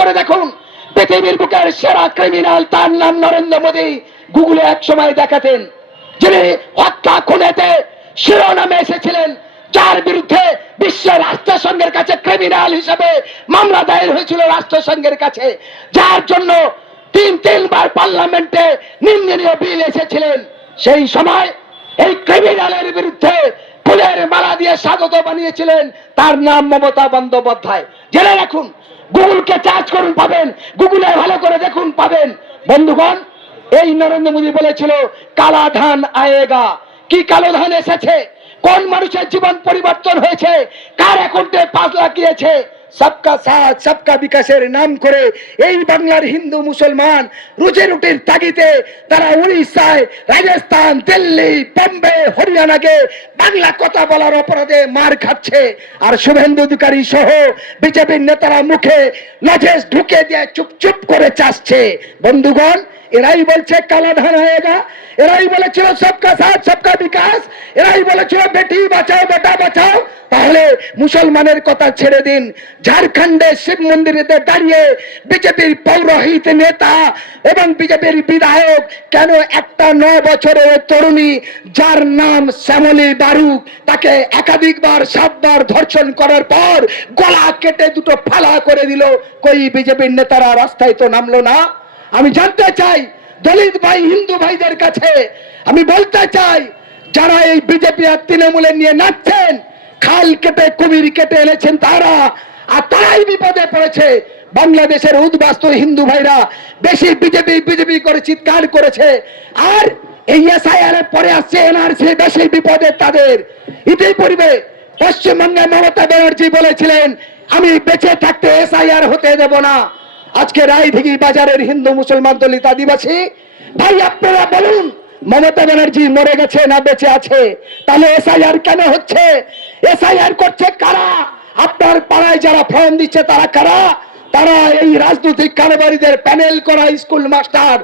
করে দেখুন, পৃথিবীর বুকের সেরা ক্রিমিনাল, তার নাম নরেন্দ্র মোদী। গুগলে এক সময় দেখাতেন, যিনি হত্যা খুনেতে শিরোনামে এসেছিলেন, যার বিরুদ্ধে বিশ্ব রাষ্ট্রসংঘের কাছে ক্রিমিনাল হিসেবে মামলা দায়ের হয়েছিল রাষ্ট্রসংঘের কাছে, যার জন্য তিনবার পার্লামেন্টে নিন্দনীয় বিল এসেছিলেন। সেই সময় এই ক্রিমিনালের বিরুদ্ধে ফুলের মালা দিয়ে স্বাগত বানিয়েছিলেন, তার নাম মমতা বন্দ্যোপাধ্যায়। জেনে রাখুন, গুগলকে চার্জ করুন, পাবেন। গুগলে ভালো করে দেখুন, পাবেন। বন্ধুগণ, এই নরেন্দ্র মোদী বলেছিল কালা ধান আয়েগা। কি কালো ধান এসেছে? কোন মানুষের জীবন পরিবর্তন হয়েছে? কার অ্যাকাউন্টে 5 লাখ গিয়েছে? সবকা সাথ সবকা বিকাশের নাম করে এই বাংলার হিন্দু মুসলমান রুজি রুটির তাগিদে তারা উড়িষ্যায়, রাজস্থান, দিল্লি, বোম্বে, হরিয়ানাকে বাংলা কথা বলার অপরাধে মার খাচ্ছে। আর শুভেন্দু অধিকারী সহ বিজেপির নেতারা মুখে নজেস ঢুকে দিয়ে চুপচুপ করে চাচ্ছে। বন্ধুগণ, এরাই বলছে কালা ধান আয়েগা, এরাই বলেছিল সবকা সাথ সবকা বিকাশ, এরাই বলেছিল বেটি বাঁচাও বেটা বাঁচাও। তাহলে মুসলমানের কথা ছেড়ে দিন, ঝাড়খণ্ডে শিব মন্দিরেতে দাঁড়িয়ে বিজেপির পৌরোহিত নেতা এবং বিজেপির বিধায়ক কেন একটা 9 বছরের তরুণী যার নাম শ্যামলী বারুক, তাকে একাধিকবার 7 বার ধর্ষণ করার পর গলা কেটে দুটো ফালা করে দিল? কই বিজেপির নেতারা রাস্তায় তো নামলো না? আমি জানতে চাই দলিত ভাই, হিন্দু ভাইদের কাছে আমি বলতে চাই, যারা এই বিজেপি আর তৃণমূলের নিয়ে নাচছেন, খাল কেটে কুমির কেটে এনেছেন তারা, আর তারাই বিপদে পড়েছে। বাংলাদেশের উদ্বাস্তু হিন্দু ভাইরা বেশি বিজেপি বিজেপি করে চিৎকার করেছে, আর এই এসআইআর এর পরে আসছে এনআরসি, বেশি বিপদে তাদের। ইতিপূর্বে পশ্চিমবঙ্গে মমতা ব্যানার্জি বলেছিলেন, আমি বেঁচে থাকতে এসআইআর হতে দেব না। আজকে রায়দিঘি বাজারের হিন্দু মুসলমান দলিত আদিবাসী ভাই, আপনারা বলুন, মমতা ব্যানার্জি মরে গেছে না বেঁচে আছে? তাহলে এসআইআর কেন হচ্ছে? এসআইআর করছে কারা? আপনার পাড়ায় যারা ফর্ম দিচ্ছে তারা কারা? তারা এই রাজনৈতিক কারবারিদের প্যানেল করা স্কুল মাস্টার,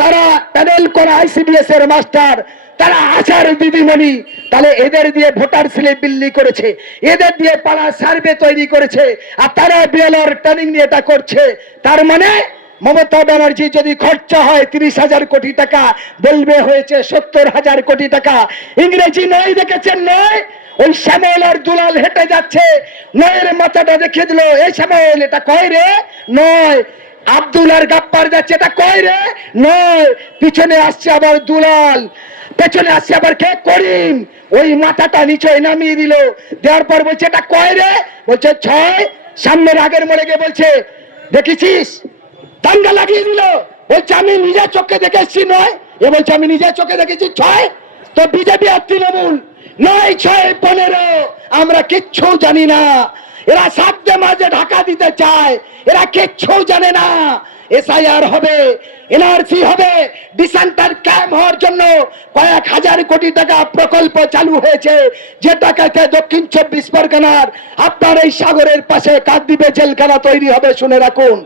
তারা প্যানেল করা আইসিডিএস এর মাস্টার, তারা আচার দিদিমণি। তাহলে এদের দিয়ে ভোটার স্লিপ বিলি করেছে, এদের দিয়ে পাড়া সার্ভে তৈরি করেছে, আর তারা বিএলআর ট্রেনিং নিয়ে এটা করছে। তার মানে মমতা ব্যানার্জি যদি খরচা হয় 30,000 কোটি টাকা, বলবে হয়েছে 70,000 কোটি টাকা। ইংরেজি নয় দেখেছেন? নয়, ওই শ্যামল আর দুলাল হেঁটে যাচ্ছে, নয়ের মাথাটা দেখিয়ে দিল, এই শ্যামল এটা কয় রে? নয়। আব্দুল আর গাপ্পার যাচ্ছে, এটা কয় রে? নয়। পিছনে আসছে আবার দুলাল, পেছনে আসছে আবার কে? করিম। ওই মাথাটা নিচে নামিয়ে দিল, দেওয়ার পর বলছে এটা কয় রে? বলছে 6। সামনের আগের মরে গিয়ে বলছে দেখেছিস? দাঙ্গা লাগিয়ে দিল, বলছে আমি নিজের চোখে দেখে এসছি। নয়, এ বলছে আমি নিজের চোখে দেখেছি। 6। তো বিজেপি আর তৃণমূল 9, 6, 15, আমরা কিচ্ছু জানি না। এরা সাধ্যে মাঝে ঢাকা দিতে চায়, এরা কিচ্ছু জানে না। এসআইআর হবে, এনআরসি হবে, ডিসেন্টার ক্যাম্প হওয়ার জন্য কয়েক হাজার কোটি টাকা প্রকল্প চালু হয়েছে, যে টাকাতে দক্ষিণ 24 পরগনার আপনার এই সাগরের পাশে কাকদ্বীপে জেলখানা তৈরি হবে। শুনে রাখুন,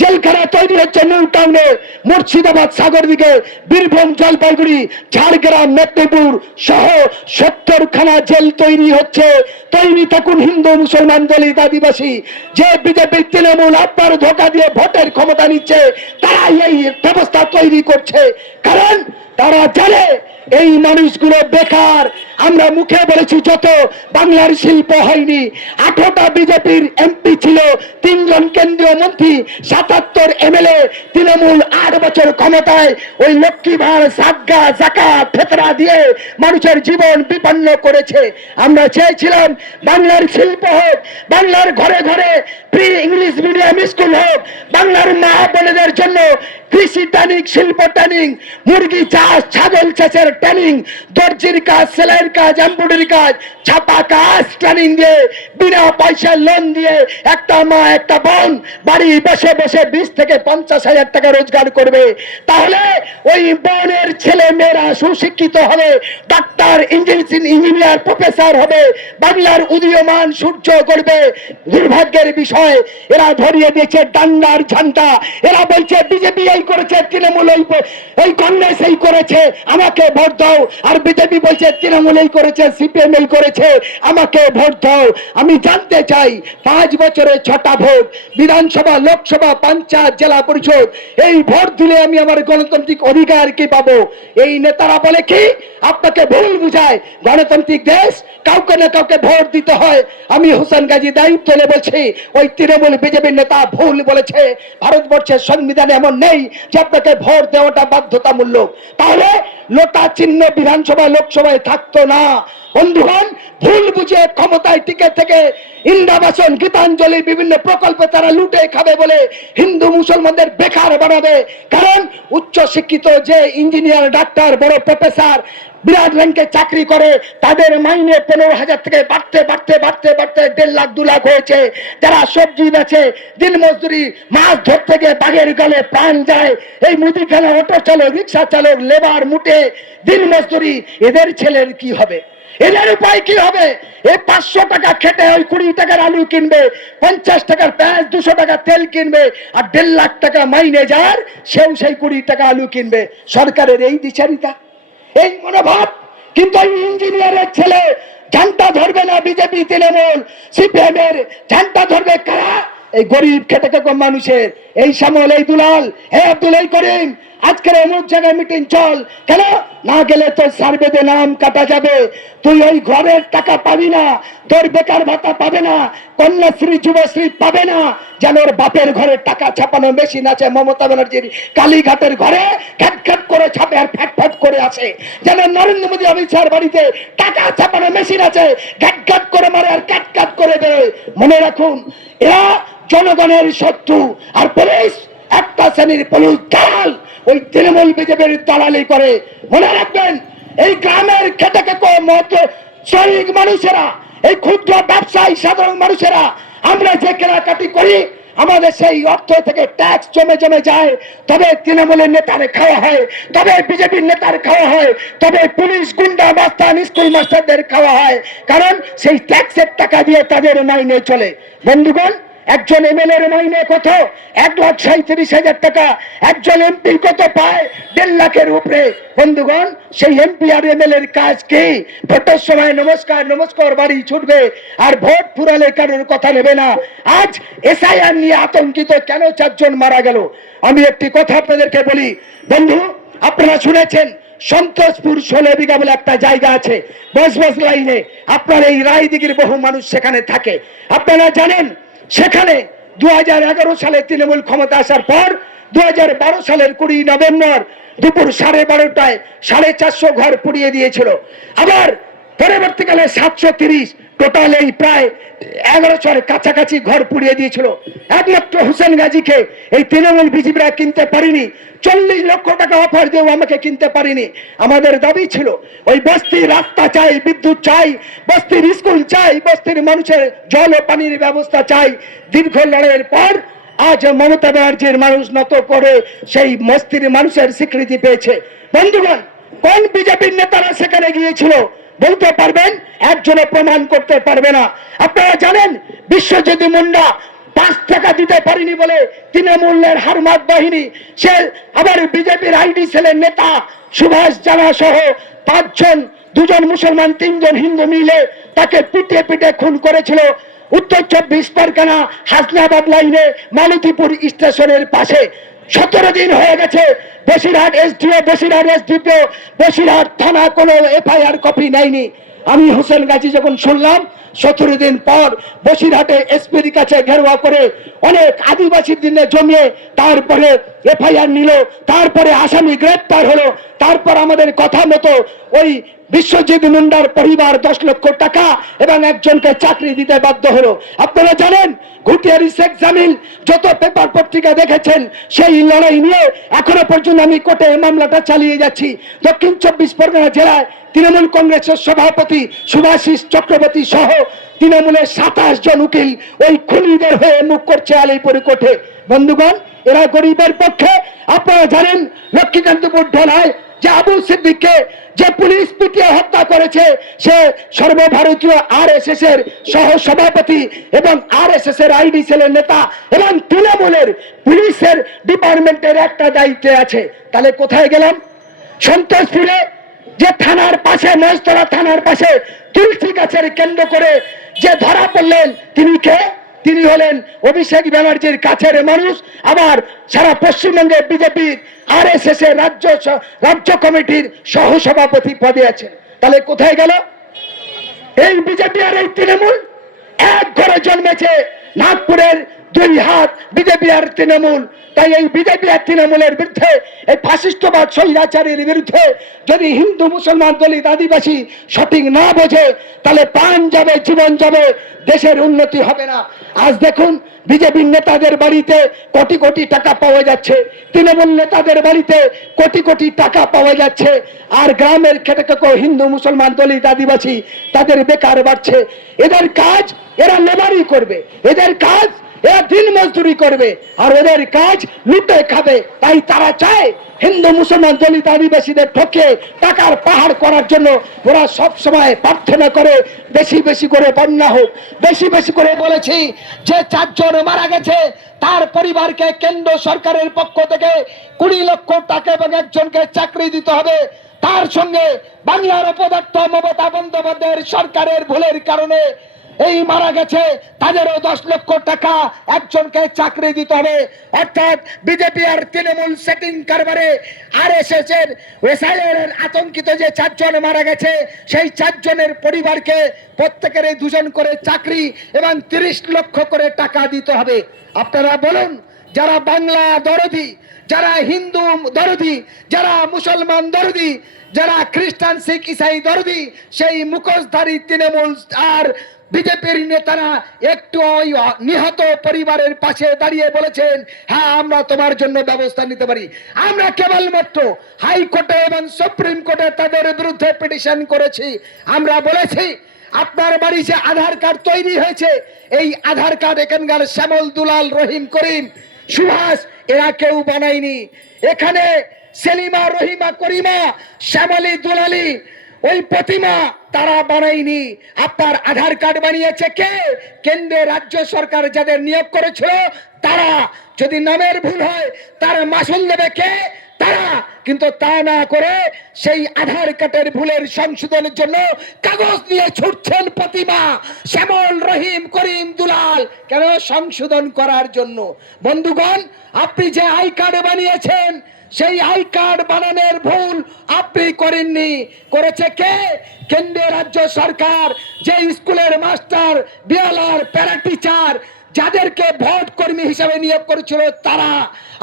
জেলখানা তৈরি হচ্ছে নিউ টাউনে, মুর্শিদাবাদ, সাগর দিকে, বীরভূম, জলপাইগুড়ি, ঝাড়গ্রাম, মেদিনীপুর সহ 70খানা জেল তৈরি হচ্ছে। তৈরি থাকুন হিন্দু মুসলমান দলিত আদিবাসী। যে বিজেপি তৃণমূল আপনার ধোকা দিয়ে ভোটের ক্ষমতা নিচ্ছে, তারা এই ব্যবস্থা তৈরি করছে, কারণ তারা জানে এই মানুষগুলো বেকার। আমরা মুখে বলেছি যত বাংলার শিল্প হয়নি। 18টা বিজেপির এমপি ছিল, 3 জন কেন্দ্রীয় মন্ত্রী, 77 এমএলএ। তৃণমূল 8 বছর ক্ষমতায় ওই লক্ষ্মী ভাড়, সাগা, জাকাত, ফেতরা দিয়ে মানুষের জীবন বিপন্ন করেছে। আমরা চেয়েছিলাম বাংলার শিল্প হোক, বাংলার ঘরে ঘরে প্রি ইংলিশ মিডিয়াম স্কুল হোক, বাংলার মা বোনেদের জন্য কৃষি ট্রেনিং, শিল্প ট্রেনিং, মুরগি চাষ, ছাগল চাষের ট্রেনিং, দর্জির কাজ, সেলাইয়ের কাজ, এমব্রয়ডারি কাজ, ছাপা কাজ ট্রেনিং দিয়ে, বিনা পয়সায় লোন দিয়ে একটা মা একটা বোন বাড়ি বসে বসে 20 থেকে 50,000 টাকা রোজগার করবে। তাহলে ওই বোনের ছেলে মেয়েরা সুশিক্ষিত হবে, ডাক্তার, ইঞ্জিনিয়ার, প্রফেসর হবে, বাংলার উদীয়মান সূর্য করবে। দুর্ভাগ্যের বিষয়, এরা ধরিয়ে দিয়েছে ডান্ডার ঝান্ডা। এরা বলছে বিজেপি এই করেছে, তৃণমূল এই কংগ্রেস এই করেছে, আমাকে ভোট দাও। আর বিজেপি বলছে তৃণমূল এই করেছে, সিপিএম এই করেছে, আমাকে ভোট দাও। আমি জানতে চাই 5 বছরে 6টা ভোট, বিধানসভা, লোকসভা, পঞ্চায়েত, জেলা পরিষদ, এই ভোট দিলে আমি আমার গণতান্ত্রিক অধিকার কি পাবো? এই নেতারা বলে কি আপনাকে ভুল বুঝায়। গণতান্ত্রিক দেশ, কাউকে না কাউকে ভোট দিতে হয়। আমি হোসেন গাজী দায়িত্ব নিয়ে বলছি, ওই তৃণমূল বিজেপির নেতা ভুল বলেছে। ভারতবর্ষের সংবিধানে এমন নেই যে আপনাকে ভোট দেওয়াটা বাধ্যতামূলক। তাহলে লোটা চিহ্ন বিধানসভা, লোকসভায় থাকতো না। বন্ধুগণ, ভুল বুঝে ক্ষমতায় টিকে থেকে ইন্দ্রাবাসন, গীতাঞ্জলি, বিভিন্ন প্রকল্পে তারা লুটে খাবে বলে হিন্দু মুসলমানদের বেকার বানাবে। কারণ উচ্চ শিক্ষিত যে ইঞ্জিনিয়ার, ডাক্তার, বড় প্রফেসর, বিরাট র্যাঙ্কে চাকরি করে, তাদের মাইনে 15,000 থেকে বাড়তে বাড়তে বাড়তে বাড়তে 1.5 লাখ 2 লাখ হয়েছে। যারা সবজি বেচে, দিন মজদুরি, মাছ ধরতে গিয়ে বাঘের গলে প্রাণ যায়, এই মুদিখানা, অটো চালক, রিক্সা চালক, লেবার, মুটে দিন মজদুরি, এদের ছেলের কি হবে? এদের উপায় কি হবে? এই 500 টাকা খেটে ওই 20 টাকার আলু কিনবে, 50 টাকার পেঁয়াজ, 200 টাকা তেল কিনবে, আর 1.5 লাখ টাকা মাইনে যার, সেও সেই 20 টাকা আলু কিনবে। সরকারের এই দ্বিচারিতা, এই মনোভাব। কিন্তু এই ইঞ্জিনিয়ারের ছেলে ঝান্ডা ধরবে না বিজেপি, তৃণমূল, সিপিএম এর ঝান্ডা ধরবে কারা? এই গরিব খেটে খাওয়া মানুষের। এই শ্যামল, এই দুলাল, হে আব্দুল, এই করিম, আজকের অমুক জায়গায় মিটিং চল, কেন না গেলে তোর সার্ভেতে নাম কাটা যাবে, তুই ওই ঘরের টাকা পাবি না, তোর বেকার ভাতা পাবে না, কন্যাশ্রী, যুবশ্রী পাবে না। যেন ওর বাপের ঘরে টাকা ছাপানো মেশিন আছে, মমতা ব্যানার্জির কালীঘাটের ঘরে খ্যাট খ্যাট করে ছাপে আর ফ্যাট ফ্যাট করে আসে। যেন নরেন্দ্র মোদী, অমিত শাহর বাড়িতে টাকা ছাপানো মেশিন আছে, ঘ্যাট ঘ্যাট করে মারে আর ক্যাট ক্যাট করে দেয়। মনে রাখুন, এরা জনগণের শত্রু। আর পুলিশ একটা শ্রেণীর পুলিশ দালাল, ওই তৃণমূল বিজেপির দালালি করে। মনে রাখবেন, এই গ্রামের খেটে খাওয়া মত শ্রমিক মানুষেরা, এই ক্ষুদ্র ব্যবসায়ী, সাধারণ মানুষেরা, আমরা যে কেনাকাটি করি, আমাদের সেই অর্থ থেকে ট্যাক্স জমে জমে যায়। তবে তৃণমূলের নেতারে খাওয়া হয়, তবে বিজেপির নেতার খাওয়া হয়, তবে পুলিশ, গুন্ডা, মাস্তান, স্কুল মাস্টারদের খাওয়া হয়। কারণ সেই ট্যাক্সের টাকা দিয়ে তাদের মাইনে চলে। বন্ধুগণ, একজন এমএলএ এর মাইনে কত? 1,37,000 টাকা। একজন এমপি কত পায়? 1.5 লাখের উপরে। বন্ধুগণ, সেই এমপি আর এমএলএ এর কাজ কি? ভোটের সময় নমস্কার নমস্কার বাড়ি ছুটবে, আর ভোট ফুরালে কারোর কথা নেবে না। আজ এসআইআর নিয়ে আতঙ্কিত কেন 4 জন মারা গেল? আমি একটি কথা আপনাদেরকে বলি। বন্ধু, আপনারা শুনেছেন সন্তোষপুর 16 বিঘা বলে একটা জায়গা আছে বসবস লাইনে। আপনার এই রায়দিঘির বহু মানুষ সেখানে থাকে। আপনারা জানেন, সেখানে 2011 সালে তৃণমূল ক্ষমতা আসার পর 2012 সালের 20 নভেম্বর দুপুর 12:30টায় 450 ঘর পুড়িয়ে দিয়েছিল। আবার পরবর্তীকালে 730, টোটাল এই প্রায় 1100-এর কাছাকাছি ঘর পুড়িয়ে দিয়েছিল। একমাত্র হোসেন গাজীকে এই তৃণমূল বিজেপিরা কিনতে পারিনি। 40 লক্ষ টাকা অফার দিয়েও আমাকে কিনতে পারিনি। আমাদের দাবি ছিল ওই বস্তির রাস্তা চাই, বিদ্যুৎ চাই, বস্তির স্কুল চাই, বস্তির মানুষের জল ও পানির ব্যবস্থা চাই। দীর্ঘ লড়াইয়ের পর আজ মমতা ব্যানার্জির মানুষ নত করে সেই বস্তির মানুষের স্বীকৃতি পেয়েছে। বন্ধুগণ, কোন বিজেপির নেতারা সেখানে গিয়েছিল বলতে পারবেন? একজনও প্রমাণ করতে পারবে না। আপনারা জানেন, বিশ্বজিৎ মুন্ডা 5 টাকা দিতে পারিনি বলে তৃণমূলের হারমাত বাহিনী, সে আবার বিজেপির আইডি সেলের নেতা সুভাষ জানা সহ 5 জন, 2 জন মুসলমান, 3 জন হিন্দু মিলে তাকে পিটে পিটে খুন করেছিল। উত্তর 24 পরগনা হাসনাবাদ লাইনে মালতীপুর স্টেশনের পাশে। 17 দিন হয়ে গেছে, বসিরহাট এসডিও, বসিরহাট এসডিপিও, বসিরহাট থানা কোনো এফআইআর কপি নেয়নি। আমি হোসেন গাজী যখন শুনলাম 17 দিন পর বসিরহাটে এসপির কাছে ঘেরোয়া করে অনেক আদিবাসীর দিনে জমিয়ে তারপরে এফআইআর নিল, তারপরে আসামি গ্রেপ্তার হলো, তারপর আমাদের কথা মতো ওই বিশ্বজিৎ মুন্ডার পরিবার 10 লক্ষ টাকা এবং একজনকে চাকরি দিতে বাধ্য হলো। আপনারা জানেন, ঘুটিয়ারি শেখ জামিল, যত পেপার পত্রিকা দেখেছেন, সেই লড়াই নিয়ে এখনো পর্যন্ত আমি কোর্টে মামলাটা চালিয়ে যাচ্ছি। দক্ষিণ 24 পরগনা জেলায় তৃণমূল কংগ্রেসের সভাপতি সুভাষিস চক্রবর্তী সহ তৃণমূলের 27 জন উকিল ওই খুনিদের হয়ে মুখ করছে আলিপুর কোর্টে। বন্ধুগণ, এরা গরিবের পক্ষে। আপনারা জানেন, লক্ষ্মীকান্তপুর ঢোলায় যে আবু সিদ্দিককে যে পুলিশ পিটিয়ে হত্যা করেছে সে সর্বভারতীয় আরএসএস এর সহ সভাপতি এবং আরএসএস এর আইডি সেলের নেতা এবং তৃণমূলের পুলিশের ডিপার্টমেন্টের একটা দায়িত্বে আছে। তাহলে কোথায় গেলাম? সন্তোষপুরে যে থানার পাশে, মহেশতলা থানার পাশে তুলসী গাছের কেন্দ্র করে যে ধরা পড়লেন, তিনি কে? তিনি হলেন অভিষেক ব্যানার্জির কাছের মানুষ, আবার সারা পশ্চিমবঙ্গে বিজেপির আরএসএস এর রাজ্য কমিটির সহসভাপতি পদে আছেন। তাহলে কোথায় গেল এই বিজেপি আর এই তৃণমূল? এক ঘরে জন্মেছে, নাগপুরের দুই হাত বিজেপি আর তৃণমূল। তাই এই বিজেপি আর তৃণমূলের বিরুদ্ধে, এই ফাসিস্টবাদ স্বৈরাচারীর বিরুদ্ধে যদি হিন্দু মুসলমান দলিত আদিবাসী সঠিক না বোঝে, তাহলে প্রাণ যাবে, জীবন যাবে, দেশের উন্নতি হবে না। আজ দেখুন বিজেপির নেতাদের বাড়িতে কোটি কোটি টাকা পাওয়া যাচ্ছে, তৃণমূল নেতাদের বাড়িতে কোটি কোটি টাকা পাওয়া যাচ্ছে, আর গ্রামের খেটে খেটে হিন্দু মুসলমান দলিত আদিবাসী তাদের বেকার বাড়ছে। এদের কাজ এরা লেবারি করবে, এদের কাজ এরা দিন মজদুরি করবে, আর ওদের কাজ লুটে খাবে। তাই তারা চায় হিন্দু মুসলমান দলিত আদিবাসীদের ঠকে টাকার পাহাড় করার জন্য ওরা সব সময় প্রার্থনা করে বেশি বেশি করে বন্যা হোক। বেশি বেশি করে বলেছি যে 4 জন মারা গেছে তার পরিবারকে কেন্দ্র সরকারের পক্ষ থেকে 20 লক্ষ টাকা এবং একজনকে চাকরি দিতে হবে। তার সঙ্গে বাংলার অপদার্থ মমতা বন্দ্যোপাধ্যায়ের সরকারের ভুলের কারণে এই মারা গেছে তাদেরও 10 লক্ষ টাকা একজনকে চাকরি দিতে হবে। অর্থাৎ বিজেপি আর তৃণমূল সেটিং কারবারে আরএসএস এর এসআইআর এর আতঙ্কিত যে 4 জন মারা গেছে সেই 4 জনের পরিবারকে প্রত্যেকের 2 জন করে চাকরি এবং 30 লক্ষ করে টাকা দিতে হবে। আপনারা বলুন, যারা বাংলা দরদি, যারা হিন্দু দরদি, যারা মুসলমান দরদি, যারা খ্রিস্টান শিখ ইসাই দরদি, সেই মুখোশধারী তৃণমূল আর বিজেপির নেতারা একটু ওই নিহত পরিবারের পাশে দাঁড়িয়ে বলেছেন, হ্যাঁ আমরা তোমার জন্য ব্যবস্থা নিতে পারি। আমরা কেবলমাত্র হাইকোর্টে এবং সুপ্রিম কোর্টে তাদের বিরুদ্ধে পিটিশন করেছি। আমরা বলেছি আপনার বাড়ি যে আধার কার্ড তৈরি হয়েছে, এই আধার কার্ড এখানকার শ্যামল, দুলাল, রহিম, করিম, সুভাষ এরা কেউ বানায়নি। এখানে সেলিমা, রহিমা, করিমা, শ্যামলী, দুলালী, ওই প্রতিমা তারা বানায়নি। আপনার আধার কার্ড বানিয়েছে কে? কেন্দ্রে রাজ্য সরকার যাদের নিয়োগ করেছিল তারা। যদি নামের ভুল হয় তার মাসুল দেবে কে? তারা। কিন্তু তা না করে সেই আধার কার্ডের ভুলের সংশোধনের জন্য কাগজ নিয়ে ছুটছেন প্রতিমা, শ্যামল, রহিম, করিম, দুলাল। কেন? সংশোধন করার জন্য। বন্ধুগণ, আপনি যে আই কার্ড বানিয়েছেন সেই আই কার্ড বানানোর ভুল আপনি করেননি, করেছে কে? কেন্দ্রীয় রাজ্য সরকার। যে স্কুলের মাস্টার, বিয়ালার, প্যারা টিচার যাদেরকে ভোট কর্মী হিসাবে নিয়োগ করেছিল তারা।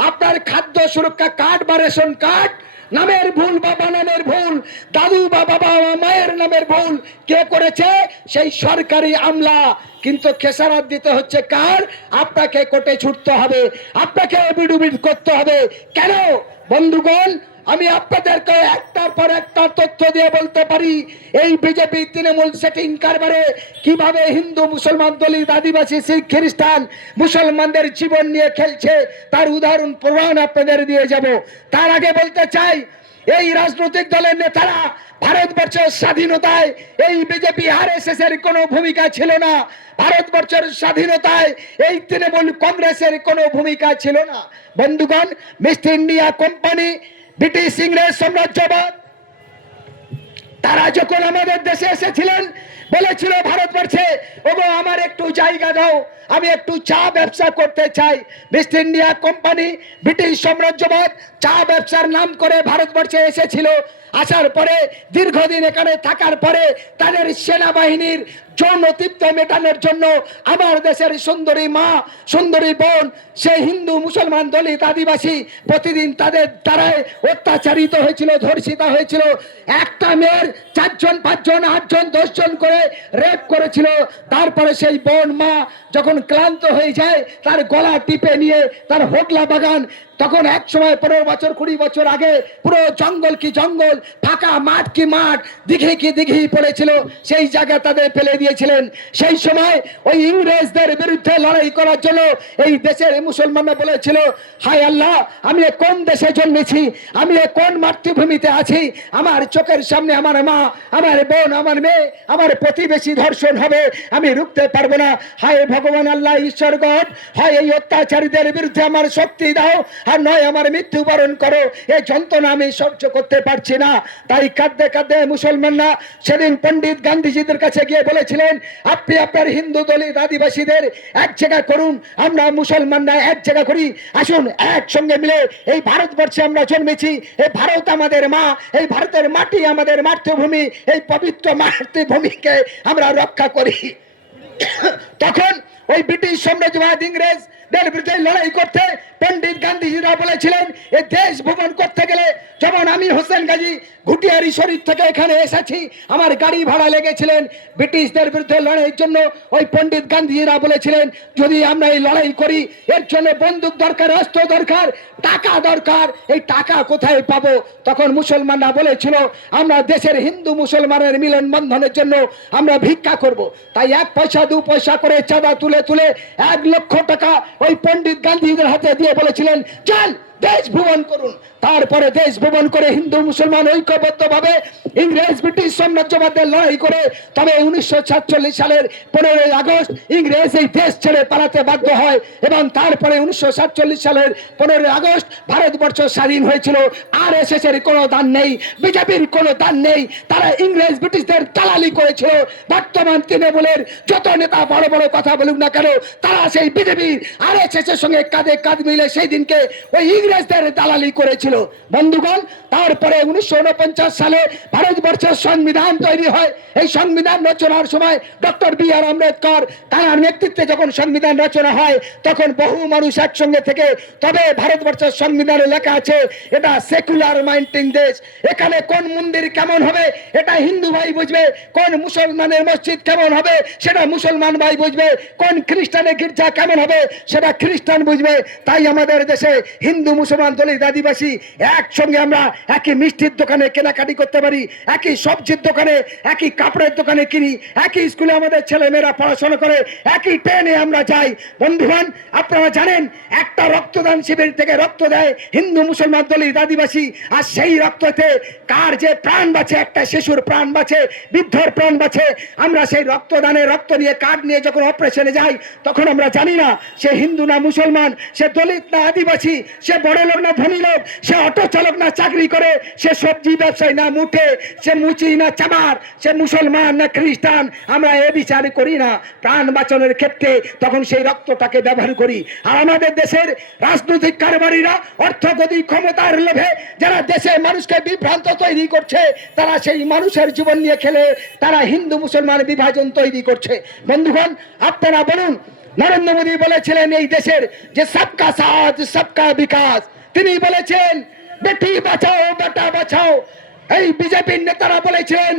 আপনার খাদ্য সুরক্ষা কার্ড বা রেশন কার্ড নামের ভুল বা বানানের ভুল, দাদু বা বাবা মায়ের নামের ভুল কে করেছে? সেই সরকারি আমলা। কিন্তু খেসারত দিতে হচ্ছে কার? আপনাকে কোর্টে ছুটতে হবে, আপনাকে এফিডেভিট করতে হবে। কেন? বন্ধুগণ, আমি আপনাদেরকে একটার পর একটা তথ্য দিয়ে বলতে পারি এই বিজেপি তৃণমূল সেটিং কারবারে কিভাবে হিন্দু, মুসলমান, দলিত, আদিবাসী, শিখ, খ্রিস্টান মুসলমানদের জীবন নিয়ে খেলছে তার উদাহরণ প্রমাণ আপনাদের দিয়ে যাব। তার আগে বলতে চাই, এই রাজনৈতিক দলের নেতারা ভারতবর্ষের স্বাধীনতায় এই বিজেপি আরএসএস এর কোনো ভূমিকা ছিল না। ভারতবর্ষের স্বাধীনতায় এই তৃণমূল কংগ্রেসের কোনো ভূমিকা ছিল না। বন্ধুগণ, ইস্ট ইন্ডিয়া কোম্পানি, ব্রিটিশ ইংরেজ সাম্রাজ্যবাদ, তারা যখন আমাদের দেশে এসেছিলেন বলেছিল ভারতবর্ষে, ওগো আমার একটু জায়গা দাও, আমি একটু চা ব্যবসা করতে চাই। ইস্ট ইন্ডিয়া কোম্পানি, ব্রিটিশ সাম্রাজ্যবাদ চা ব্যবসার নাম করে ভারতবর্ষে এসেছিল। আসার পরে দীর্ঘদিন এখানে থাকার পরে তাদের সেনাবাহিনীর যৌন তৃপ্ত মেটানোর জন্য আমার দেশের সুন্দরী মা, সুন্দরী বোন, সেই হিন্দু, মুসলমান, দলিত, আদিবাসী প্রতিদিন তাদের দ্বারায় অত্যাচারিত হয়েছিল, ধর্ষিত হয়েছিল। একটা মেয়ের 4 জন, 5 জন, 8 জন, 10 জন করে করে রেপ করেছিল। তারপরে সেই বোন মা যখন ক্লান্ত হয়ে যায়, তার গলা টিপে নিয়ে তার হোগলা বাগান, তখন এক সময় 15 বছর 20 বছর আগে পুরো জঙ্গল কি জঙ্গল, ফাঁকা মাঠ কি মাঠ, দিঘি কি দিঘি পড়েছিল, সেই জায়গা তাদের ফেলে দিয়েছিলেন। সেই সময় ওই ইংরেজদের বিরুদ্ধে লড়াই করার জন্য এই দেশের মুসলমানরা বলেছিল, হায় আল্লাহ, আমি কোন দেশে জন্মেছি, আমি কোন মাতৃভূমিতে আছি, আমার চোখের সামনে আমার মা, আমার বোন, আমার মেয়ে, আমার প্রতিবেশী ধর্ষণ হবে, আমি রুখতে পারবো না। হায় ভগবান আল্লাহ, ঈশ্বর গড, হয় এই অত্যাচারীদের বিরুদ্ধে আমার শক্তি দাও, আর নয় আমার মৃত্যুবরণ করো, এই যন্ত্রণা আমি সহ্য করতে পারছি না। তাই কাঁদতে কাঁদতে মুসলমানরা সেদিন পণ্ডিত গান্ধীজিদের কাছে গিয়ে বলেছিলেন, আপনি আপনার হিন্দু দলিত আদিবাসীদের এক জায়গা করুন, আমরা মুসলমানরা এক জায়গা করি, আসুন একসঙ্গে মিলে এই ভারতবর্ষে আমরা জন্মেছি, এই ভারত আমাদের মা, এই ভারতের মাটি আমাদের মাতৃভূমি, এই পবিত্র মাতৃভূমিকে আমরা রক্ষা করি। তখন ওই ব্রিটিশ সাম্রাজ্যবাদ ইংরেজদের বিরুদ্ধে লড়াই করতে পণ্ডিত গান্ধীজিরা বলেছিলেন, এই দেশ ভ্রমণ করতে গেলে, যেমন আমি হোসেন গাজী ঘুটিয়ারি শরীফ থেকে এখানে এসেছি, আমার গাড়ি ভাড়া লেগেছিলেন ব্রিটিশদের বিরুদ্ধে লড়াইয়ের জন্য। ওই পণ্ডিত গান্ধীজিরা বলেছিলেন, যদি আমরা এই লড়াই করি, এর জন্য বন্দুক দরকার, অস্ত্র দরকার, টাকা দরকার, এই টাকা কোথায় পাবো? তখন মুসলমানরা বলেছিল, আমরা দেশের হিন্দু মুসলমানের মিলন বন্ধনের জন্য আমরা ভিক্ষা করব। তাই 1 পয়সা 2 পয়সা করে চাঁদা তুলে তুলে 1 লক্ষ টাকা ওই পণ্ডিত গান্ধীজিদের হাতে দিয়ে বলেছিলেন, চল দেশ ভ্রমণ করুন। তারপরে দেশ ভ্রমণ করে হিন্দু মুসলমান ঐক্যবদ্ধভাবে ইংরেজ ব্রিটিশ সাম্রাজ্যবাদের লড়াই করে, তবে 1947 সালের 15 আগস্ট ইংরেজ এই দেশ ছেড়ে পালাতে বাধ্য হয়, এবং তারপরে 1947 সালের 15 আগস্ট ভারতবর্ষ স্বাধীন হয়েছিল। RSS এর কোনো দান নেই, বিজেপির কোনো দান নেই, তারা ইংরেজ ব্রিটিশদের দালালি করেছিল। বর্তমান তৃণমূলের যত নেতা বড় বড় কথা বলুক না কেন, তারা সেই বিজেপির RSS এর সঙ্গে কাঁধে কাঁধ মিলে সেই দিনকে ওই ইংরেজদের দালালি করেছিল। বন্ধুগণ, তারপরে 1949 সালে ভারতবর্ষের সংবিধান তৈরি হয়। এই সংবিধান রচনার সময় ডক্টর B.R. আম্বেদকর, তার নেতৃত্বে যখন সংবিধান রচনা হয়, তখন বহু মানুষ একসঙ্গে থেকে, তবে ভারতবর্ষের সংবিধানে লেখা আছে এটা সেকুলার মাইন্ডিং দেশ, এখানে কোন মন্দির কেমন হবে এটা হিন্দু ভাই বুঝবে, কোন মুসলমানের মসজিদ কেমন হবে সেটা মুসলমান ভাই বুঝবে, কোন খ্রিস্টানের গির্জা কেমন হবে সেটা খ্রিস্টান বুঝবে। তাই আমাদের দেশে হিন্দু মুসলমান দলিত আদিবাসী একসঙ্গে আমরা একই মিষ্টির দোকানে কেনাকাটি করতে পারি, একই সবজির দোকানে, একই কাপড়ের দোকানে কিনি, একই স্কুলে আমাদের ছেলে মেয়েরা পড়াশোনা করে, একই ট্রেনে আমরা যাই। বন্ধুগণ, আপনারা জানেন একটা রক্তদান শিবির থেকে রক্ত দেয় হিন্দু মুসলমান দলিত আদিবাসী, আর সেই রক্ততে কার যে প্রাণ বাঁচে, একটা শিশুর প্রাণ বাঁচে, বৃদ্ধর প্রাণ বাঁচে। আমরা সেই রক্তদানে রক্ত নিয়ে কার্ড নিয়ে যখন অপারেশনে যাই, তখন আমরা জানি না সে হিন্দু না মুসলমান, সে দলিত না আদিবাসী, সে বড় লোক না ধনী লোক, সে অটো চালক না চাকরি করে, সে সবজি ব্যবসায়ী না মুঠে, সে মুচি না চামার, সে মুসলমান না খ্রিস্টান, আমরা এ বিচার করি না। প্রাণ বাঁচানোর ক্ষেত্রে তখন সেই রক্তটাকে ব্যবহার করি। আর আমাদের দেশের রাজনৈতিক কারবারিরা অর্থগতি ক্ষমতার লোভে যারা দেশে মানুষকে বিভ্রান্ত তৈরি করছে, তারা সেই মানুষের জীবন নিয়ে খেলে তারা হিন্দু মুসলমান বিভাজন তৈরি করছে। বন্ধুগণ, আপনারা বলুন, নরেন্দ্র মোদী বলেছিলেন এই দেশের যে সবকা সাথ সবকা বিকাশ, তিনি বলেছেন বেটি বাঁচাও বেটা বাঁচাও। এই বিজেপির নেতারা বলেছেন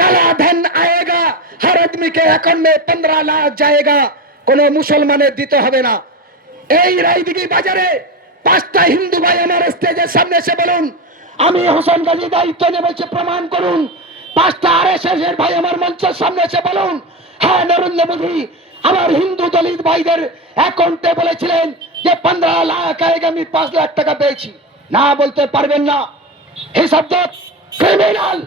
কালা ধন আয়েগা, হর আদমিকে অ্যাকাউন্ট মে 15 লাখ জায়েগা, কোন মুসলমানের দিতে হবে না। এই রায়দিঘি বাজারে 5টা হিন্দু ভাই আমার স্টেজের সামনে এসে বলুন, আমি হোসেন গাজী দায়িত্ব নিয়ে বলছি, প্রমাণ করুন। 5টা RSS এর ভাই আমার মঞ্চের সামনে এসে বলুন, হ্যাঁ নরেন্দ্র মোদী আমার হিন্দু দলিত ভাইদের অ্যাকাউন্টে বলেছিলেন যে 15 লাখ আয়েগা, আমি 5 লাখ টাকা পেয়েছি। না বলতে পারবেন না, এই শব্দ ক্রিমিনাল।